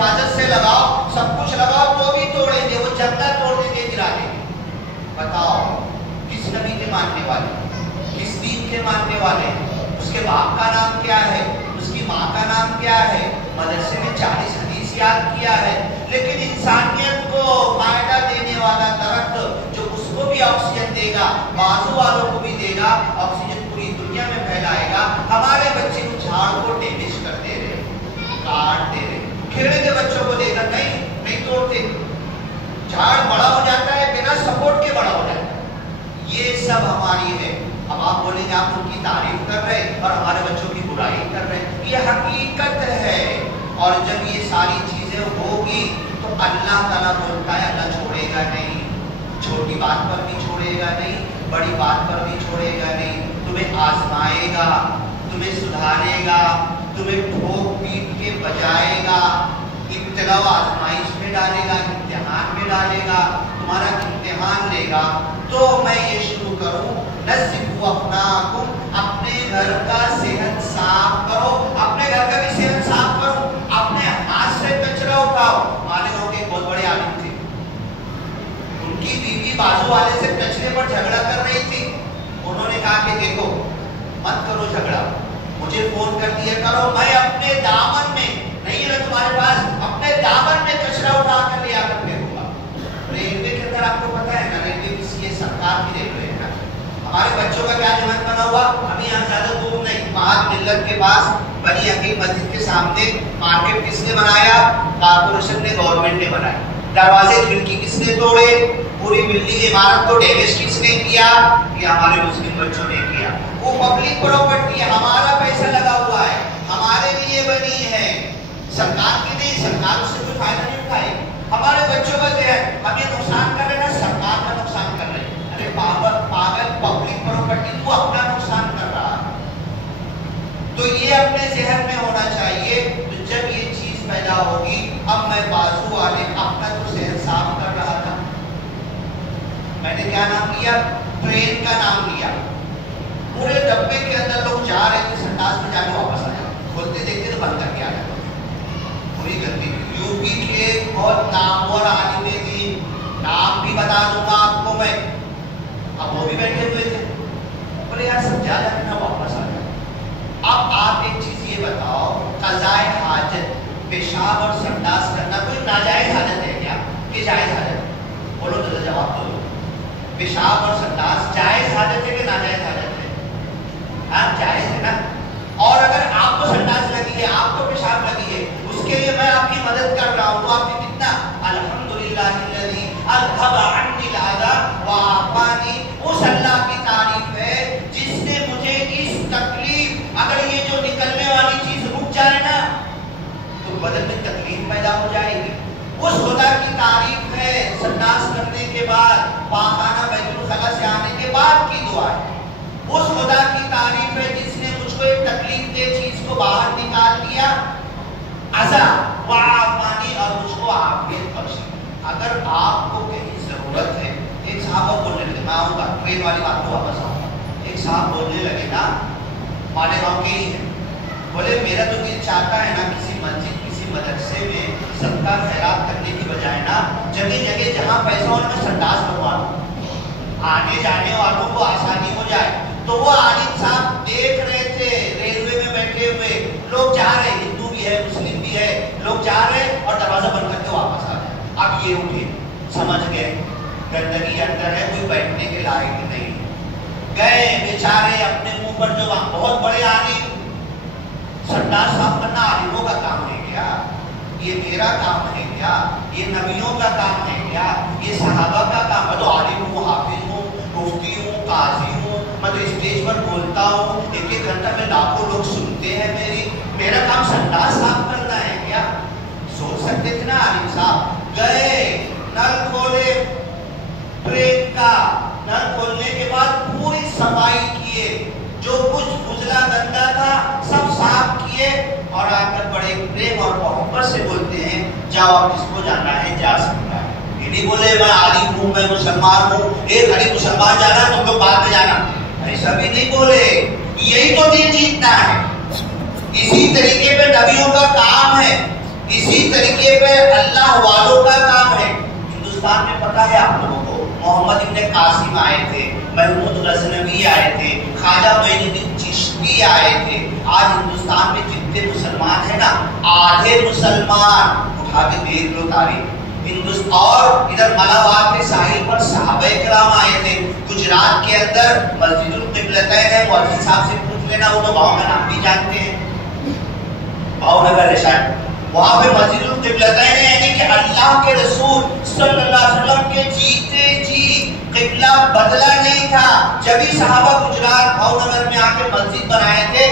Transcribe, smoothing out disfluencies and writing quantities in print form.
हिफाजत से लगाओ, सब कुछ लगाओ तो भी तोड़ेंगे, वो जंगल तोड़ देंगे, गिरा देंगे। बताओ किस नबी के मानने वाले, किस दीन के मानने वाले? उसके बाप का नाम क्या है, उसकी माँ का नाम क्या है? मदरसे में 40 हदीस याद किया है, लेकिन इंसानियत को फायदा देने वाला दरख्त जो उसको भी ऑक्सीजन देगा, बाजू वालों को भी देगा, ऑक्सीजन पूरी दुनिया में फैलाएगा, हमारे बच्चे को झाड़ को डैमेज कर दे रहे, काट दे रहे। खिलने के बच्चों को देकर नहीं तोड़ते, झाड़ बड़ा हो जाता है, बिना सपोर्ट के बड़ा हो जाता है। ये सब हमारी है। अब आप बोलेंगे आप उनकी तारीफ कर रहे और हमारे बच्चों की बुराई कर रहे, ये हकीकत है। और जब ये सारी चीजें होगी तो अल्लाह ताला बोलता है अल्लाह छोड़ेगा नहीं, छोटी बात पर भी छोड़ेगा नहीं, बड़ी बात पर भी छोड़ेगा नहीं, तुम्हें आजमाएगा, तुम्हें सुधारेगा, तुम्हें ठोक पीट के बजाएगा, इब्तिला आजमाइश में डालेगा, इम्तिहान में डालेगा, तुम्हारा इम्तिहान लेगा। तो मैं ये शुरू करूं, नज़्ज़िफ़ू अपनाकुम, अपने घर का सेहत साफ करो, अपने घर का भी सेहत साफ करो, अपने हाथ से कचरा उठाओ। मालिकों के बहुत बड़े आलिम थे, उनकी बीवी बाजू वाले से कचरे पर झगड़ा कर रही थी, उन्होंने कहा कि देखो मत करो झगड़ा, मुझे फोन कर दिया करो, मैं अपने दामन में नहीं है तुम्हारे पास, अपने दामन में कचरा उठा कर ले आकर फेंकूंगा। रेलवे के अंदर आपको पता है ना, रेलवे किसी है, सरकार की रेलवे है ना। हमारे बच्चों का क्या जमानत बना हुआ, अभी यहाँ ज्यादा दूर नहीं, महाद मिल्लत के पास बनी हकीम मस्जिद के सामने मार्केट किसने बनाया? कारपोरेशन ने, गवर्नमेंट ने बनाया। दरवाजे खिड़की किसने तोड़े? पूरी बिल्डिंग इमारत को डैमेज किसने किया? ये हमारे मुस्लिम बच्चों ने किया। वो पब्लिक प्रॉपर्टी है, हमारा पैसा लगा हुआ है, हमारे लिए बनी है, सरकार की नहीं, सरकार उससे कोई फायदा नहीं उठाएगी। हमारे बच्चों का क्या है, हम ये नुकसान कर रहे हैं ना, सरकार का नुकसान कर रहे हैं। अरे पागल पब्लिक प्रॉपर्टी तू अपना नुकसान कर रहा है। तो ये अपने जहन में होना चाहिए। तो जब ये चीज पैदा होगी, अब मैं बाजू वाले अपना तो सेहत साफ कर रहा था, मैंने क्या नाम लिया? ट्रेन का नाम लिया। पूरे डब्बे के अंदर लोग जा रहे थे, संडास में जाके वापस आ जाए, खोलते देखते तो बंद करके आ जाए, पूरी गंदी। यूपी के बहुत नामवर आलिम थी, नाम भी बता दूंगा आपको मैं, अब वो भी बैठे हुए थे, बोले यार सब जा जाए ना, वापस आ जाए। अब आप एक चीज ये बताओ, कज़ाए हाजत, पेशाब और संडास करना कोई नाजायज हालत है क्या कि जायज हालत? बोलो तो जवाब दो। पेशाब और संडास जायज हालत है कि नाजायज हालत है? हाँ जायज है ना। और अगर आपको संडास लगी है, आपको पेशाब लगी है, उसके लिए मैं आपकी मदद कर रहा हूँ, तो आपने कितना अल्हम्दुलिल्लाहिल्लज़ी अज़हबा अन्निल अज़ा व आफ़ानी, उस अल्लाह की तारीफ है जिसने मुझे इस तकलीफ, अगर ये जो निकलने वाली चीज रुक जाए ना तो बदन में तकलीफ पैदा हो जाएगी। उस खुदा की तारीफ है, संडास करने के बाद, पाखाना बैतुल खला से आने के बाद की दुआ है। उस खुदा की तारीफ है जिसने मुझको एक तकलीफ दे चीज को बाहर निकाल दिया, अज़ा व आफ़ानी, और मुझको आफियत बख्शी। अगर आपको कहीं जरूरत है, एक साहब बोलने लगे, मैं आऊंगा ट्रेन वाली बात को वापस आऊंगा, एक साहब बोलने लगे ना, मालेगांव के ही है, बोले मेरा तो दिल चाहता है ना किसी मस्जिद, किसी मदरसे में सबका खैरात करने की बजाय ना जगह जगह जहाँ पैसा उनमें संडास बनवा लो, आने जाने वालों को आसानी हो जाए। तो वो आलिम साहब देख रहे थे, रेलवे में बैठे हुए लोग जा रहे, हिंदू भी है, मुस्लिम भी है, लोग जा रहे और दरवाजा बंद करके वापस आ जाए। अब ये उठे, समझ गए गंदगी अंदर है, कोई बैठने के लायक नहीं, गए बेचारे अपने मुंह पर जो बहुत बड़े आलिम, संडास साफ करना आलिमों का काम है क्या? ये मेरा काम है क्या? ये नबियों का काम है क्या? ये सहाबा का काम है? तो आलिम हूँ, हाफिज हूँ, मुफ्ती हूँ, काजी हूँ, मैं तो स्टेज पर बोलता हूँ, एक एक घंटा में लाखों लोग सुनते हैं मेरा काम संडास साफ करना है क्या? सोच सकते थे ना आलिम साहब। गए, नल खोले ट्रेन का, नल खोलने के बाद पूरी सफाई किए, जो कुछ उजला गंदा था सब साफ किए, और आकर बड़े प्रेम और मोहब्बत से बोलते हैं जाओ आप जिसको जाना है जा सकता है। ये नहीं बोले मैं आलिम हूँ, मैं मुसलमान हूँ, एक घड़ी मुसलमान जाना तुम लोग बाद में जाना, ऐसा भी नहीं बोले। यही तो दिल जीतना है। इसी तरीके पे नबियों का काम है, इसी तरीके पे अल्लाह वालों का काम है। हिंदुस्तान में पता है आप लोगों को, मोहम्मद इब्ने कासिम आए थे, महमूद गजनवी आए थे, ख्वाजा मोइनुद्दीन चिश्ती आए थे। आज हिंदुस्तान में जितने मुसलमान है ना, आधे मुसलमान, उठा के देख लो तारीख, हिंदुस्तान। और इधर मलाबार के साहिल पर सहाबा किराम आए थे। गुजरात के अंदर मस्जिदुल क़िबलतैन है, मौलवी साहब से पूछ लेना, वो तो भाव का नाम भी जानते हैं, भावनगर है शायद, वहां पे मस्जिदुल क़िबलतैन है, यानी कि अल्लाह के रसूल सल्लल्लाहु अलैहि वसल्लम के जीते जी किबला बदला नहीं था। जब भी सहाबा गुजरात भावनगर में आके मस्जिद बनाए थे,